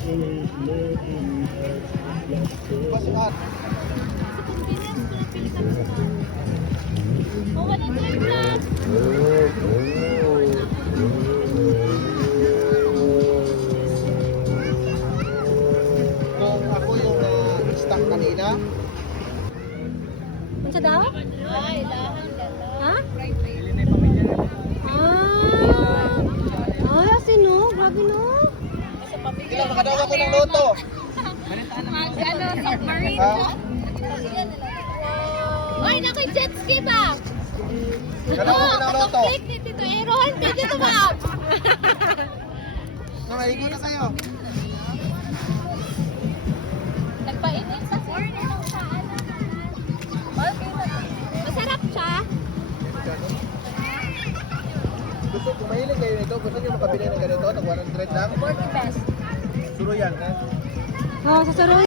Pasok. Oh, 100 plus. Kung ako yung stock kanina, Ano daw? Ay, lahan ha? Ay, asin no? Grabe no? kailan makadaw ako ng loto. Ano, submarine? Ha? Ay, naku, jet ski ba? Kadaw ako ng loto. Click ni Tito Aaron. Pwede ito ba? Nangaigo na kayo. Nagpainit sa corner ng saan. Masarap siya. Gusto, kung mahilig kayo nito, gusto nyo makabili ng ganito, nag 100 lang. 40 pesos. Suro yan, ha? Oo, sa